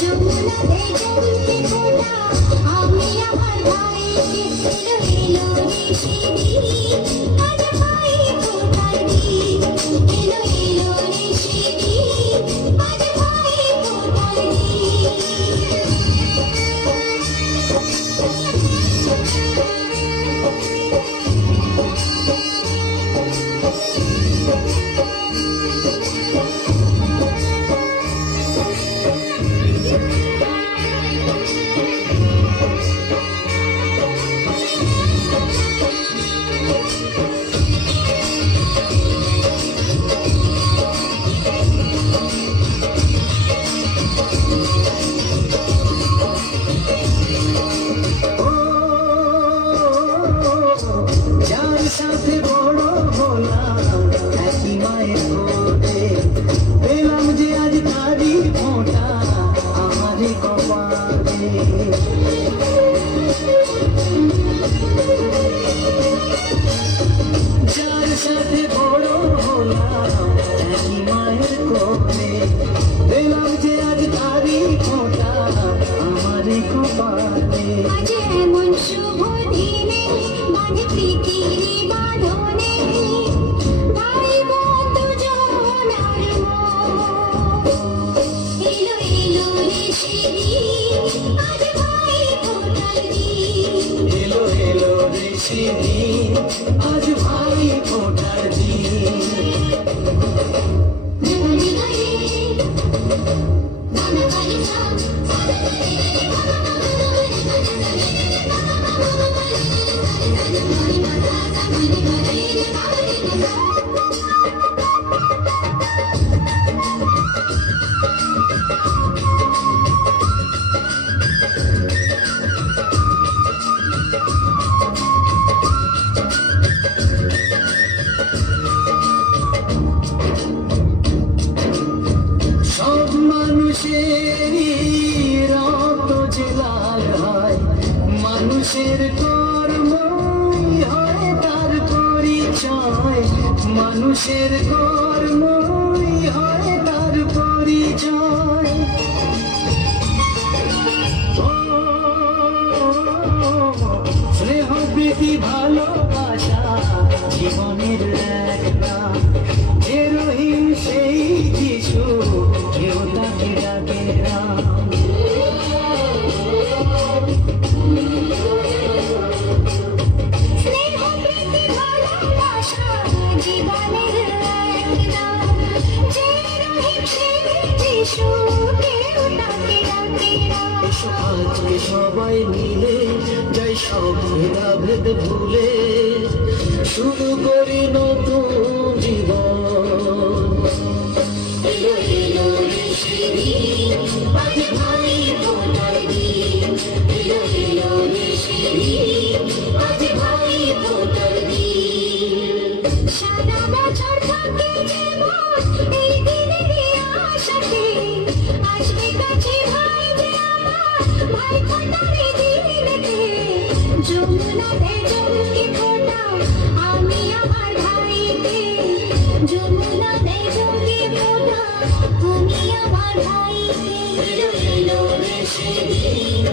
যমুনাতে জলকে ফোঁটা আমি আমার ভাইকে এলো এলো রে সেদিন আজ ভাই ফোঁটার দিন এলো এলো রে সেদিন আজ ভাই ফোঁটার সাথে বড় হলাম একই মায়ের কোলে পেলাম যে আজ তারি ফোঁটা আমারই কপালে যার সাথে বড় হলাম একই মায়ের কোলে পেলাম যে আজ তারি ফোঁটা আমারই কপালে আজ এমন শুভ দিনে বাঁধে প্রীতির বাঁধনে ভাই বন্ধু যমুনার এলো এলো রে সেদিন আজ ভাই ফোঁটার দিন এলো এলো রে সেদিন আজ ভাই ফোঁটার দিন সব মানুষেরই রক্ত যে লাল হয় মানুষের কর্মই হয় তার পরিচয় মানুষের কর্মই হয় তার পরিচয় স্নেহ প্রীতি ভালোবাসা জীবনের একটা হেরোহিন সেই যিশু কেউ তাকে ডাকে রাম স্নেহ প্রীতি ভালোবাসা জীবনের একটা যে রহিম সেই যিশু কেউ তাকে ডাকে রাম আজকে সবাই মিলে যাই সব ভেদাভেদ ভুলে শুরু করি নতুন জীবন এলো এলো রে সেদিন আজ ভাই ফোঁটার দিন এলো এলো রে সেদিন আজ ভাই ফোঁটার দিন সারা বছর থাকে যেমন এই দিনেরই আশাতে আসবে কাছে ভাই যে আমার ভাই ফোঁটার দিনেতে যমুনাতে জলকে ফোঁটা আমি আমার ভাইকে যমুনাতে জলকে ফোঁটা আমি আমার ভাইকে এলো এলো রে সেদিন